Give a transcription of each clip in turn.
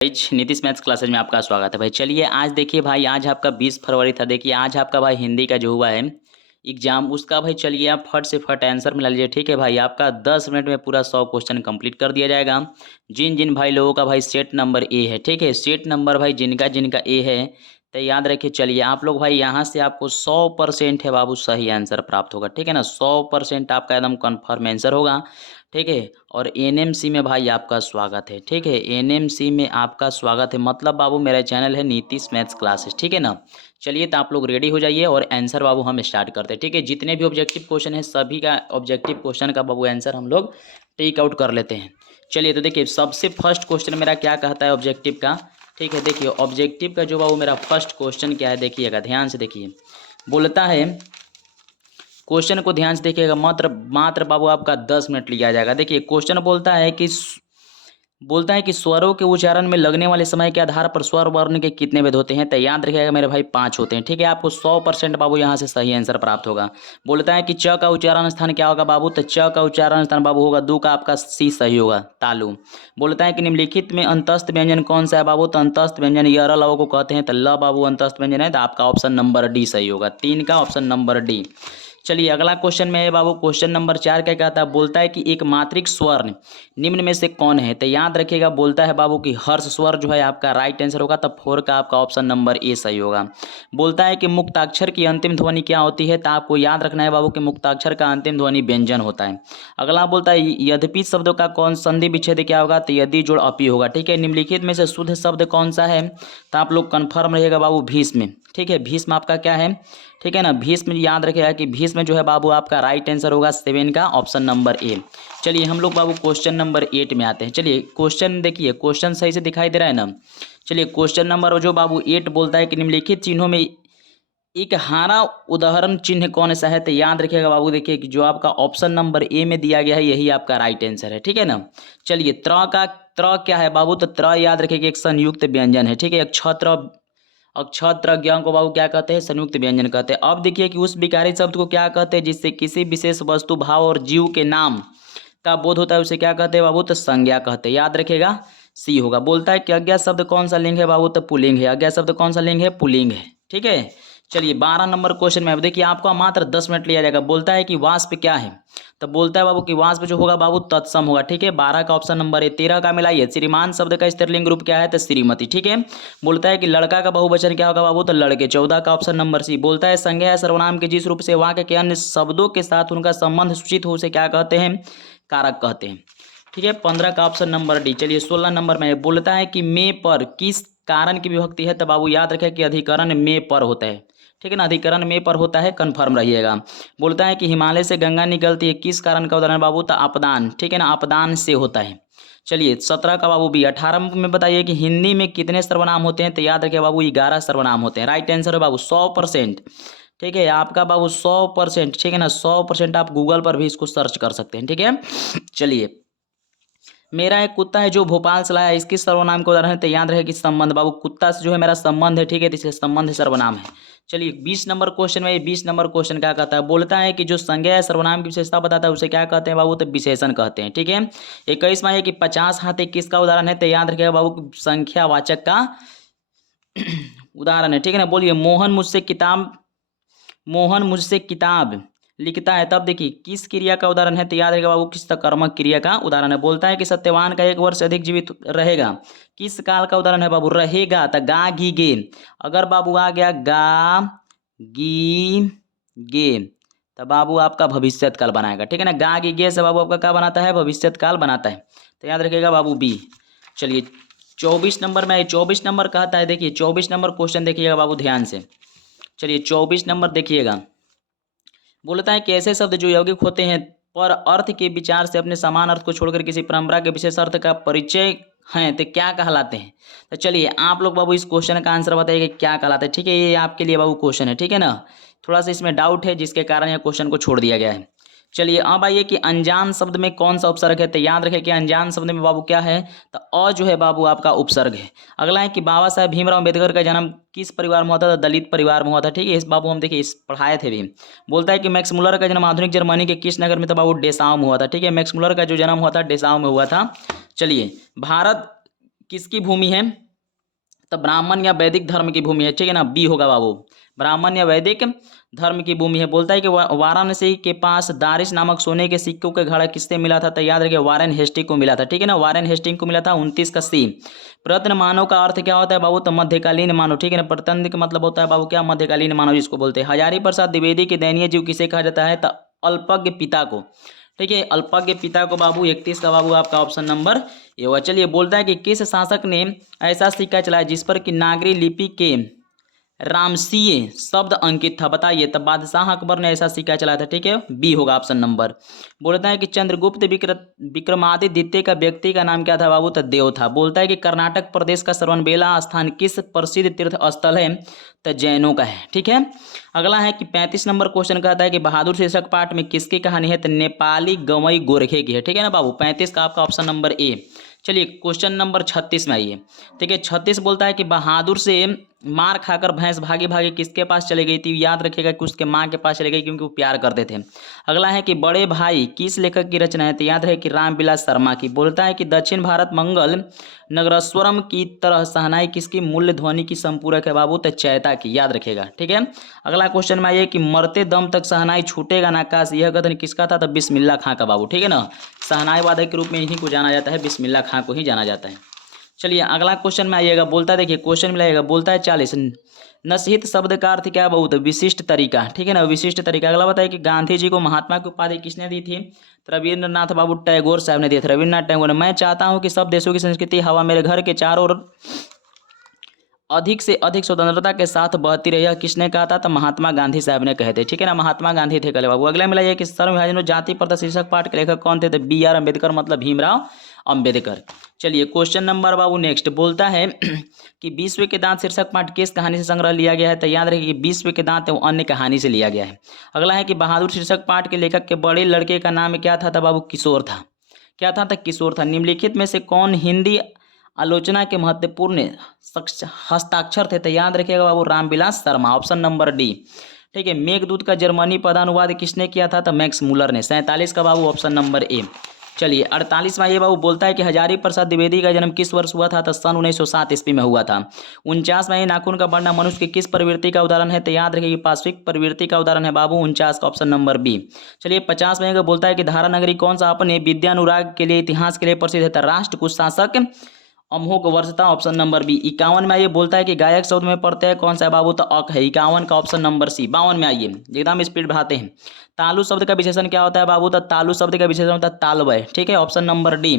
Nitish maths classes में आपका स्वागत है भाई। चलिए आज देखिए भाई, आज आपका 20 फरवरी था। देखिए आज आपका भाई हिंदी का जो हुआ है एग्जाम, उसका भाई चलिए आप फट से फट आंसर मिला लीजिए। ठीक है भाई, आपका 10 मिनट में पूरा 100 क्वेश्चन कंप्लीट कर दिया जाएगा। जिन जिन भाई लोगों का भाई सेट नंबर ए है, ठीक है, सेट नंबर भाई जिनका जिनका ए है, तो याद रखिए चलिए आप लोग भाई यहाँ से आपको 100% है बाबू सही आंसर प्राप्त होगा। ठीक है ना, 100% आपका एकदम कन्फर्म आंसर होगा। ठीक है, और एनएमसी में भाई आपका स्वागत है। ठीक है, एनएमसी में आपका स्वागत है, मतलब बाबू मेरा चैनल है नीतीश मैथ्स क्लासेस। ठीक है ना, चलिए तो आप लोग रेडी हो जाइए और आंसर बाबू हम स्टार्ट करते हैं। ठीक है, जितने भी ऑब्जेक्टिव क्वेश्चन है सभी का ऑब्जेक्टिव क्वेश्चन का बाबू आंसर हम लोग टेक आउट कर लेते हैं। चलिए तो देखिए सबसे फर्स्ट क्वेश्चन मेरा क्या कहता है ऑब्जेक्टिव का। ठीक है, देखिए ऑब्जेक्टिव का जो बाबू मेरा फर्स्ट क्वेश्चन क्या है, देखिएगा ध्यान से देखिए। बोलता है, क्वेश्चन को ध्यान से देखिएगा, मात्र मात्र बाबू आपका 10 मिनट लिया जाएगा। देखिए क्वेश्चन बोलता है कि स्वरों के उच्चारण में लगने वाले समय के आधार पर स्वर वर्ण के कितने भेद होते हैं। तो याद रखिएगा मेरे भाई 5 होते हैं। ठीक है, आपको 100% बाबू यहाँ से सही आंसर प्राप्त होगा। बोलता है कि च का उच्चारण स्थान क्या होगा बाबू, तो च का उच्चारण स्थान बाबू होगा दू का आपका सी सही होगा, तालु। बोलता है कि निम्नलिखित में अंतस्थ व्यंजन कौन सा है बाबू, तो अंतस्थ व्यंजन य र ल को कहते हैं, तो ल बाबू अंतस्थ व्यंजन है, तो आपका ऑप्शन नंबर डी सही होगा, 3 का ऑप्शन नंबर डी। चलिए अगला क्वेश्चन में है बाबू, क्वेश्चन नंबर 4 क्या कहता है। बोलता है कि एक मात्रिक स्वर निम्न में से कौन है। तो याद रखिएगा बोलता है बाबू कि हर्ष स्वर जो है आपका राइट आंसर होगा, तब 4 का आपका ऑप्शन नंबर ए सही होगा। बोलता है कि मुक्ताक्षर की अंतिम ध्वनि क्या होती है। तो आपको याद रखना है बाबू कि मुक्ताक्षर का अंतिम ध्वनि व्यंजन होता है। अगला बोलता है यद्यपि शब्दों का कौन संधि विच्छेद क्या होगा, तो यदि जोड़ अपी होगा। ठीक है, निम्नलिखित में से शुद्ध शब्द कौन सा है, तो आप लोग कन्फर्म रहिएगा बाबू भीष्म। ठीक है, भीष्म आपका क्या है, ठीक है ना, भीष्म याद रखिएगा कि भीष्म जो है बाबू आपका राइट आंसर होगा 7 का ऑप्शन नंबर ए। चलिए हम लोग बाबू क्वेश्चन नंबर 8 में आते हैं। चलिए क्वेश्चन देखिए, क्वेश्चन सही से दिखाई दे रहा है ना। चलिए क्वेश्चन नंबर जो बाबू 8 बोलता है कि निम्नलिखित चिन्हों में एक हारा उदाहरण चिन्ह कौन सा है। तो याद रखिएगा बाबू, देखिए कि जो आपका ऑप्शन नंबर ए में दिया गया है यही आपका राइट आंसर है। ठीक है ना, चलिए त्र क्या है बाबू, तो त्र याद रखिएगा एक संयुक्त व्यंजन है। ठीक है, अक्षत्र ज्ञ को बाबू क्या कहते हैं, संयुक्त व्यंजन कहते हैं। अब देखिए कि उस विकारी शब्द को क्या कहते हैं जिससे किसी विशेष वस्तु भाव और जीव के नाम का बोध होता है, उसे क्या कहते हैं बाबू, तो संज्ञा कहते हैं। याद रखिएगा सी होगा। बोलता है कि अज्ञा शब्द कौन सा लिंग है बाबू, तो पुल्लिंग है। अज्ञा शब्द कौन सा लिंग है, पुल्लिंग है। ठीक है, चलिए 12 नंबर क्वेश्चन में अब देखिए आपको मात्र 10 मिनट लिया जाएगा। बोलता है कि वाष्प क्या है, तो बोलता है बाबू कि वाष्प जो होगा बाबू तत्सम होगा। ठीक है, 12 का ऑप्शन नंबर है। 13 का मिलाइए, श्रीमान शब्द का स्त्रीलिंग रूप क्या है, तो श्रीमती। ठीक है, बोलता है कि लड़का का बहुवचन क्या होगा बाबू, तो लड़के। 14 का ऑप्शन नंबर सी। बोलता है संज्ञा या सर्वनाम के जिस रूप से वाक्य के अन्य शब्दों के साथ उनका संबंध सूचित हो उसे क्या कहते हैं, कारक कहते हैं। ठीक है, 15 का ऑप्शन नंबर डी। चलिए 16 नंबर में बोलता है कि में पर किस कारण की विभक्ति है। तो बाबू याद रखें कि अधिकरण में पर होता है। ठीक है ना, अधिकरण में पर होता है, कन्फर्म रहिएगा। बोलता है कि हिमालय से गंगा निकलती है, किस कारण का उदाहरण बाबू, तो अपदान। ठीक है ना, अपदान से होता है। चलिए 17 का बाबू बी। 18 में बताइए कि हिंदी में कितने सर्वनाम होते हैं। तो याद रखिए बाबू 11 सर्वनाम होते हैं। राइट आंसर है बाबू 100%। ठीक है, आपका बाबू 100%। ठीक है ना, 100% आप गूगल पर भी इसको सर्च कर सकते हैं। ठीक है, चलिए मेरा एक कुत्ता है जो भोपाल से लाया, इसके सर्वनाम का उदाहरण है। तो याद रहे कि संबंध बाबू, कुत्ता से जो है मेरा संबंध है। ठीक है, तो इसलिए संबंध सर्वनाम है। चलिए 20 नंबर क्वेश्चन में, 20 नंबर क्वेश्चन क्या कहता है। बोलता है कि जो संज्ञा या सर्वनाम की विशेषता बताता है उसे क्या कहते हैं बाबू, तो विशेषण कहते हैं। ठीक है, 21वां है कि 50 हाथी किसका उदाहरण है। तो याद रखिएगा बाबू संख्यावाचक का उदाहरण है। ठीक है ना, बोलिए मोहन मुझसे किताब लिखता है, तब देखिए किस क्रिया का उदाहरण है। तो याद रहेगा बाबू किस कर्मक क्रिया का उदाहरण है। बोलता है कि सत्यवान का 1 वर्ष से अधिक जीवित रहेगा, किस काल का उदाहरण है बाबू, रहेगा। तो गा घी गे, अगर बाबू आ गया गा गी गे, तो बाबू आपका भविष्यत काल बनाएगा। ठीक है ना, गा गी गे से बाबू आपका क्या बनाता है, भविष्यत काल बनाता है। तो याद रखिएगा बाबू बी। चलिए 24 नंबर में, 24 नंबर कहता है, देखिए 24 नंबर क्वेश्चन देखिएगा बाबू ध्यान से। चलिए 24 नंबर देखिएगा, बोलता है कि ऐसे शब्द जो यौगिक होते हैं पर अर्थ के विचार से अपने समान अर्थ को छोड़कर किसी परंपरा के विशेष अर्थ का परिचय हैं, तो क्या कहलाते हैं। तो चलिए आप लोग बाबू इस क्वेश्चन का आंसर बताइए क्या कहलाते हैं। ठीक है, ये आपके लिए बाबू क्वेश्चन है। ठीक है ना, थोड़ा सा इसमें डाउट है जिसके कारण यह क्वेश्चन को छोड़ दिया गया है। चलिए अब आइए कि अनजान शब्द में कौन सा उपसर्ग है। तो याद रखें कि अनजान शब्द में बाबू क्या है, तो अ जो है बाबू आपका उपसर्ग है। अगला है कि बाबा साहेब भीमराव अम्बेडकर का जन्म किस परिवार में हुआ था, तो दलित परिवार में हुआ था। ठीक है, इस बाबू हम देखिए इस पढ़ाए थे भी। बोलता है कि मैक्स मुलर का जन्म आधुनिक जर्मनी के किस नगर में था बाबू, डेसाव में हुआ था। ठीक है, मैक्स मुलर का जो जन्म हुआ था डेसाव में हुआ था। चलिए भारत किसकी भूमि है? तो ब्राह्मण या वैदिक धर्म की भूमि है, ठीक है ना, बी होगा बाबू, ब्राह्मण या वैदिक धर्म की भूमि है। बोलता है कि वाराणसी के पास दारिश नामक सोने के सिक्कों के घड़ा किससे मिला था? तो याद रखिए वारेन हेस्टिंग को मिला था, ठीक है ना, वारेन हेस्टिंग को मिला था। 29 का सी। प्रत्न मानव का अर्थ क्या होता है बाबू? तो मध्यकालीन मानव, ठीक है ना, प्रतंत्र का मतलब होता है बाबू क्या? मध्यकालीन मानव जिसको बोलते हैं। हजारी प्रसाद द्विवेदी के दयनीय जीव किसे कहा जाता है? तो अल्पज्ञ पिता को, ठीक है, अल्पज्ञ पिता को बाबू। 31 का बाबू आपका ऑप्शन नंबर ये होगा। चलिए बोलता है कि किस शासक ने ऐसा सिक्का चलाया जिस पर कि नागरी लिपि के रामसीय शब्द अंकित था? बताइए। तब बादशाह अकबर ने ऐसा सिक्का चलाया था, ठीक है, बी होगा ऑप्शन नंबर। बोलता है कि चंद्रगुप्त विक्रमादित्य द्वितीय का व्यक्ति का नाम क्या था बाबू? तो देव था। बोलता है कि कर्नाटक प्रदेश का श्रवणबेला स्थान किस प्रसिद्ध तीर्थ स्थल है? तो जैनों का है, ठीक है। अगला है कि 35 नंबर क्वेश्चन कहता है कि बहादुर शीर्षक पाठ में किसकी कहानी है? तो नेपाली गवई गोरखे की है, ठीक है ना बाबू। 35 का आपका ऑप्शन नंबर ए। चलिए क्वेश्चन नंबर 36 में आइए, ठीक है। 36 बोलता है कि बहादुर से मार खाकर भैंस भागी भागी किसके पास चली गई थी? याद रखिएगा कि उसके माँ के पास चली गई, क्योंकि वो प्यार करते थे। अगला है कि बड़े भाई किस लेखक की रचना है? तो याद रहे कि रामविलास शर्मा की। बोलता है कि दक्षिण भारत मंगल नगरस्वरम की तरह शहनाई किसकी मूल्य ध्वनि की संपूरक है बाबू? तो चैता की, याद रखेगा, ठीक है। अगला क्वेश्चन में आइए कि मरते दम तक शहनाई छूटेगा ना काश, यह कथन किसका था? तो बिस्मिल्लाह खां का बाबू, ठीक है ना। शहनाई वादक के रूप में इन्हीं को जाना जाता है, बिस्मिल्लाह खां को ही जाना जाता है। चलिए अगला क्वेश्चन में आइएगा। बोलता है, देखिए क्वेश्चन में आइएगा, बोलता है 40 नसीहत शब्द का अर्थ क्या है? बहुत विशिष्ट तरीका, ठीक है ना, विशिष्ट तरीका। अगला बताइए कि गांधी जी को महात्मा की उपाधि किसने दी थी? तो रविंद्रनाथ बाबू टैगोर साहब ने दिया था, रविंद्रनाथ टैगोर ने। मैं चाहता हूं कि सब देशों की संस्कृति हवा मेरे घर के चारों ओर अधिक से अधिक स्वतंत्रता के साथ बहती रही, किसने कहा था? तो महात्मा गांधी साहब ने कहे थे, ठीक है ना, महात्मा गांधी थे कले बाबू। अगला मिला कि सर्व विभाजन और जाति प्रथा शीर्षक पाठ के लेखक कौन थे? तो बी आर अम्बेडकर, मतलब भीमराव अम्बेडकर। चलिए क्वेश्चन नंबर बाबू नेक्स्ट बोलता है कि विश्व के दांत शीर्षक पाठ किस कहानी से संग्रह लिया गया है? तो याद रखिए कि विश्व के दांत वो अन्य कहानी से लिया गया है। अगला है कि बहादुर शीर्षक पाठ के लेखक के बड़े लड़के का नाम क्या था? बाबू किशोर था। क्या था? तो किशोर था। निम्नलिखित में से कौन हिंदी आलोचना के महत्वपूर्ण हस्ताक्षर थे? तो याद रखिएगा Babu Ramvilas Sharma, option number D, ठीक है। मेघदूत का जर्मनी पदानुवाद किसने किया था? तो मैक्स मूलर ने। 47 का बाबू ऑप्शन नंबर ए। चलिए 48 में ये बाबू बोलता है कि हजारी प्रसाद द्विवेदी का जन्म किस वर्ष हुआ था? तो सन 1907 ईस्वी में हुआ था। 49 में ये नाखून का बढ़ना मनुष्य की किस प्रवृत्ति का उदाहरण है? तो याद रखिए कि पार्श्विक प्रवृत्ति का उदाहरण है बाबू। 49 का ऑप्शन नंबर बी। चलिए 50 में बोलता है कि धारा नगरी कौन सा अपने विद्यानुराग के लिए इतिहास के लिए प्रसिद्ध है? तो राष्ट्र कुछ शासक अमोघ वर्षता, ऑप्शन नंबर बी। 51 में आइए बोलता है कि गायक शब्द में प्रत्यय कौन सा है बाबू? तो अक है। 51 का ऑप्शन नंबर सी। 52 में आइए एकदम स्पीड बढ़ाते हैं। तालु शब्द का विशेषण क्या होता है बाबू? तो तालु शब्द का विशेषण होता है तालवय, ठीक है, ऑप्शन नंबर डी।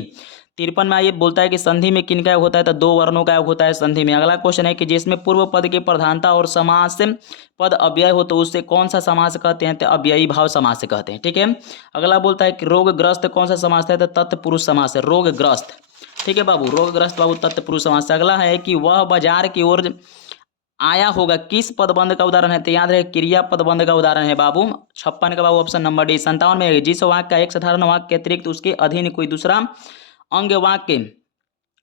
53 में आइए बोलता है कि संधि में किन का योग होता है? तो दो वर्णों का योग होता है संधि में। अगला क्वेश्चन है कि जिसमें पूर्व पद की प्रधानता और समास पद अव्यय हो तो उससे कौन सा समास कहते हैं? तो अव्ययी भाव समास से कहते हैं, ठीक है। अगला बोलता है कि रोगग्रस्त कौन सा समास है? तो तत्पुरुष समास है, रोगग्रस्त, ठीक है बाबू, रोगग्रस्त बाबू तत्पुरुष समास। अगला है कि वह बाजार की ओर आया होगा किस पदबंध का उदाहरण है? तो याद रहे क्रिया पदबंध का उदाहरण है बाबू। 56 का बाबू ऑप्शन नंबर डी। 57 में जिस वाक्य का एक साधारण वाक्य के अतिरिक्त उसके अधीन कोई दूसरा अंग वाक्य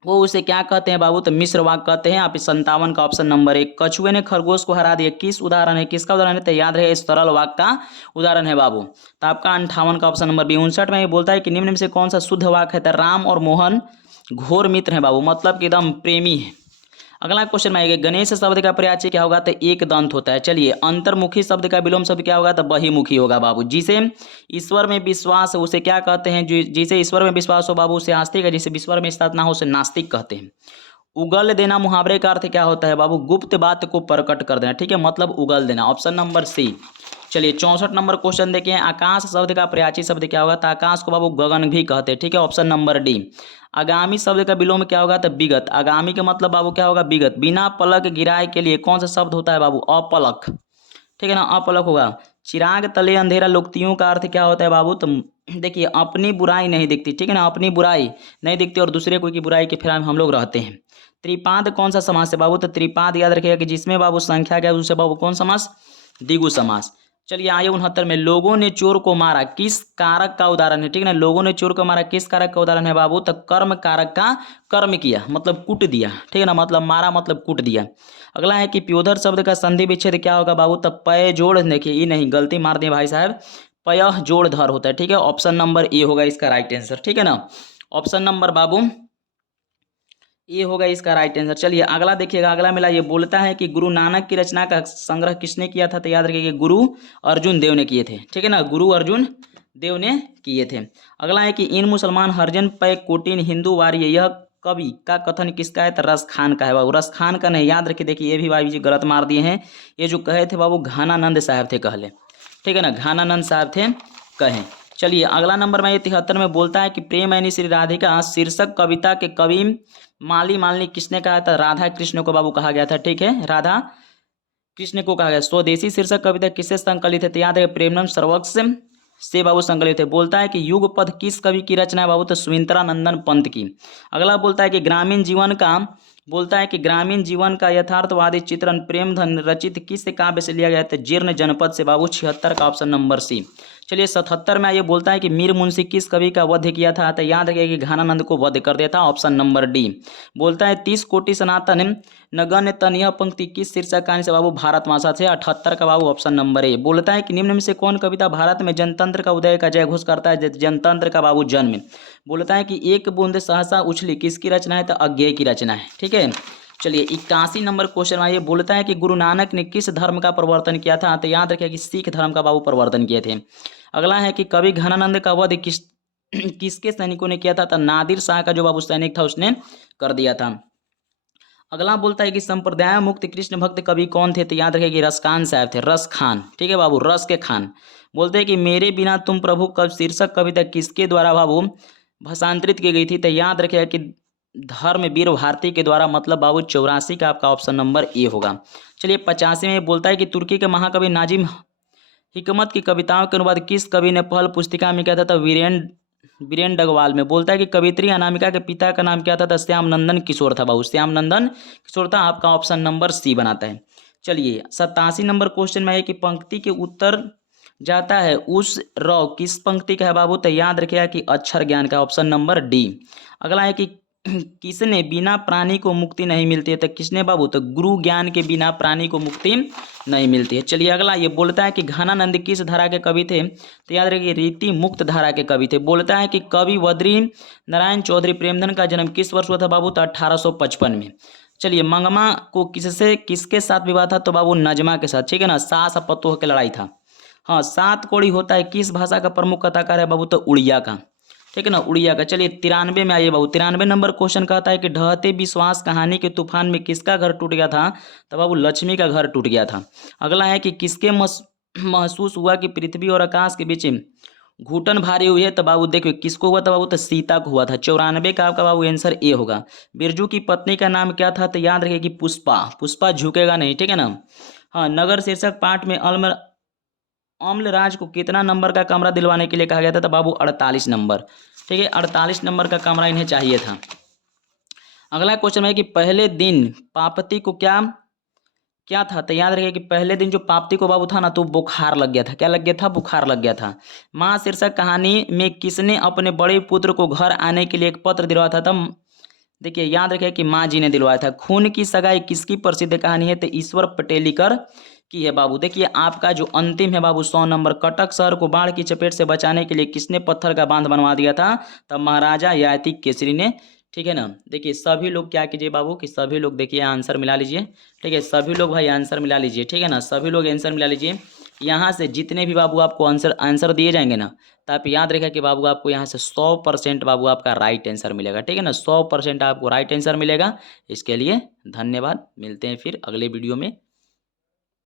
वो उसे क्या कहते हैं बाबू? तो मिश्र वाक्य कहते हैं। आप 57 का ऑप्शन नंबर एक। कछुए ने खरगोश को हरा दिया किस उदाहरण है? किसका उदाहरण है? तो याद रहे सरल वाक्य का उदाहरण है बाबू। तो आपका 58 का ऑप्शन नंबर बी। 59 में ये बोलता है कि निम्न में से कौन सा शुद्ध वाक्य है? तो राम और मोहन घोर मित्र हैं बाबू, मतलब कि एकदम प्रेमी है। अगला क्वेश्चन में आएगा गणेश शब्द का प्रयाची क्या होगा? तो एक दंत होता है। चलिए अंतर्मुखी शब्द का विलोम शब्द क्या होगा? तो बहिमुखी होगा बाबू। जिसे ईश्वर में विश्वास उसे क्या कहते हैं? जिसे ईश्वर में विश्वास हो बाबू उसे आस्तिक है, जिसे ईश्वर में विश्वास ना हो उसे नास्तिक कहते हैं। उगल देना मुहावरे का अर्थ क्या होता है बाबू? गुप्त बात को प्रकट कर देना, ठीक है, मतलब उगल देना, ऑप्शन नंबर सी। चलिए 64 नंबर क्वेश्चन देखिए आकाश शब्द का प्रयाची शब्द क्या होगा? तो आकाश को बाबू गगन भी कहते हैं, ठीक है, ऑप्शन नंबर डी। आगामी शब्द का विलोम क्या होगा? तो विगत। आगामी का मतलब बाबू क्या होगा? विगत। बिना पलक गिराए के लिए कौन सा शब्द होता है बाबू? अपलक, ठीक है ना, अपलक होगा। चिराग तले अंधेरा लोकतियों का अर्थ क्या होता है बाबू? तो देखिए अपनी बुराई नहीं दिखती, ठीक है ना, अपनी बुराई नहीं दिखती और दूसरे कोई की बुराई के फिर हम लोग रहते हैं। त्रिपाद कौन सा समास है बाबू? तो त्रिपाद याद रखिएगा कि जिसमें बाबू संख्या क्या है उससे बाबू कौन समास? द्विगु समास। चलिए आइए 69 में लोगों ने चोर को मारा किस कारक का उदाहरण है? ठीक है ना, लोगों ने चोर को मारा किस कारक का उदाहरण है बाबू? तो कर्म कारक का कर्म किया, मतलब कूट दिया, ठीक है ना, मतलब मारा मतलब कूट दिया। अगला है कि प्योधर शब्द का संधि विच्छेद क्या होगा बाबू? तो पय जोड़, देखिए ये नहीं गलती मार दिए भाई साहब, पय जोड़ धर होता है, ठीक है, ऑप्शन नंबर ए होगा इसका राइट आंसर, ठीक है ना। ऑप्शन नंबर बाबू ये होगा इसका राइट आंसर। चलिए अगला देखिएगा, अगला मिला, ये बोलता है कि गुरु नानक की रचना का संग्रह किसने किया था? तो याद रखिए गुरु अर्जुन देव ने किए थे, ठीक है ना, गुरु अर्जुन देव ने किए थे। अगला है कि इन मुसलमान हरिजन पे कोटिन हिंदू वार्य, यह कवि का कथन किसका है? तो रस खान का है बाबू, रस खान का नहीं, याद रखिए। देखिए ये भी भाई जी गलत मार दिए हैं, ये जो कहे थे बाबू घानानंद साहब थे कहले, ठीक है ना, घानानंद साहब थे कहें। चलिए अगला नंबर में ये 73 में बोलता है कि प्रेम यानी श्री राधिका शीर्षक कविता के कवि माली मालिनी किसने कहा था? राधा कृष्ण को बाबू कहा गया था, ठीक है, राधा कृष्ण को कहा गया। स्वदेशी शीर्षक कविता किससे संकलित है? तो याद है प्रेमनंद सर्वक्ष से बाबू संकलित है। बोलता है कि युगपद किस कवि की रचना है बाबू? तो सुमित्रा नंदन पंत की। अगला बोलता है कि ग्रामीण जीवन का, बोलता है कि ग्रामीण जीवन का यथार्थवादी चित्रण प्रेमधन रचित किस काव्य से लिया गया है? तो जीर्ण जनपद से बाबू, 76 का ऑप्शन नंबर सी। चलिए 77 में ये बोलता है कि मीर मुंशी किस कवि का वध किया था? तो याद रखिए कि घानानंद को वध कर दिया था, ऑप्शन नंबर डी। बोलता है 30 कोटि सनातन नगण्य तन, यह पंक्ति किस शीर्षक कहानी से बाबू? भारत मासा से, 78 का बाबू ऑप्शन नंबर ए। बोलता है कि निम्न में से कौन कविता भारत में जनतंत्र का उदय का जय घोष करता है? जनतंत्र का बाबू जन्म। बोलता है कि एक बूंद सहसा उछली किसकी रचना है? तो अज्ञेय की रचना है, ठीक है। चलिए 81 नंबर क्वेश्चन में ये बोलता है कि गुरु नानक ने किस धर्म का प्रवर्तन किया था? तो याद रखिए कि सिख धर्म का बाबू प्रवर्तन किए थे। अगला है कि कवि घनानंद का वध किसके सैनिकों ने किया था? तो नादिर शाह का जो बाबू सैनिक था उसने कर दिया था। अगला बोलता है कि संप्रदाय मुक्त कृष्ण भक्त कवि कौन थे? तो याद रखिए कि रसखान साहब थे, रस खान, ठीक है बाबू, रस के खान। बोलते हैं कि मेरे बिना तुम प्रभु कब शीर्षक कविता किसके द्वारा बाबू भाषांतरित की गई थी? तो याद रखिएगा कि धर्म वीर भारती के द्वारा, मतलब बाबू 84 का आपका ऑप्शन नंबर ए होगा। चलिए 85 में बोलता है कि तुर्की के महाकवि नाजिम हिकमत की कविताओं के अनुवाद किस कवि ने पहल पुस्तिका में किया था? तो वीरेन डगवाल में। बोलता है कि कवित्री अनामिका के पिता का नाम क्या था? तो श्याम नंदन किशोर था बाबू, श्याम नंदन किशोर था, आपका ऑप्शन नंबर सी बनाता है। चलिए 87 नंबर क्वेश्चन में है कि पंक्ति के उत्तर जाता है उस रौ किस पंक्ति का है बाबू? तो याद रखिएगा कि अक्षर ज्ञान का, ऑप्शन नंबर डी। अगला है कि किसने बिना प्राणी को मुक्ति नहीं मिलती है? तो किसने बाबू? तो गुरु ज्ञान के बिना प्राणी को मुक्ति नहीं मिलती है। चलिए अगला ये बोलता है कि घनानंद किस धारा के कवि थे? तो याद रखिए रीति मुक्त धारा के कवि थे। बोलता है कि कवि बद्री नारायण चौधरी प्रेमधन का जन्म किस वर्ष हुआ था बाबू? तो 1855 में। चलिए मंगमा को किसके साथ विवाह था? तो बाबू नजमा के साथ, ठीक है ना, सास और पतोह की लड़ाई था। हाँ, सात कोड़ी होता है किस भाषा का प्रमुख कथाकार है बाबू? तो उड़िया का, ठीक है ना, उड़िया का। चलिए 93 में आइए बाबू, 93 नंबर क्वेश्चन कहता है कि ढहते विश्वास कहानी के तूफान में किसका घर टूट गया था? तो बाबू लक्ष्मी का घर टूट गया था। अगला है कि किसके महसूस हुआ कि पृथ्वी और आकाश के बीच घुटन भारी हुई है? तो बाबू देखिए किसको हुआ था बाबू? तो सीता को हुआ था। 94 का आपका बाबू आंसर ए होगा। बिरजू की पत्नी का नाम क्या था? तो याद रखिए कि पुष्पा, पुष्पा झुकेगा नहीं, ठीक है ना। हाँ, नगर शीर्षक पाठ में अम्लराज को कितना नंबर का कमरा दिलवाने के लिए कहा गया था? तो बाबू 48 नंबर, ठीक है, 48 नंबर का कमरा इन्हें चाहिए था। अगला क्वेश्चन है कि पहले दिन पापती को क्या था? तो याद रखिए कि पहले दिन जो पापती को बाबू था ना, तो बुखार लग गया था। क्या लग गया था? बुखार लग गया था। माँ शीर्षक कहानी में किसने अपने बड़े पुत्र को घर आने के लिए एक पत्र दिलवाया था? तब देखिए याद रखिए कि माँ जी ने दिलवाया था। खून की सगाई किसकी प्रसिद्ध कहानी है? तो ईश्वर पटेलिकर की है बाबू। देखिए आपका जो अंतिम है बाबू 100 नंबर, कटक शहर को बाढ़ की चपेट से बचाने के लिए किसने पत्थर का बांध बनवा दिया था? तब महाराजा याति केसरी ने, ठीक है ना। देखिए सभी लोग क्या कीजिए बाबू कि सभी लोग देखिए आंसर मिला लीजिए, ठीक है, सभी लोग भाई आंसर मिला लीजिए, ठीक है ना, सभी लोग आंसर मिला लीजिए। यहाँ से जितने भी बाबू आपको आंसर दिए जाएंगे ना, तो आप याद रखें कि बाबू आपको यहाँ से 100% बाबू आपका राइट आंसर मिलेगा, ठीक है ना, 100% आपको राइट आंसर मिलेगा। इसके लिए धन्यवाद, मिलते हैं फिर अगले वीडियो में।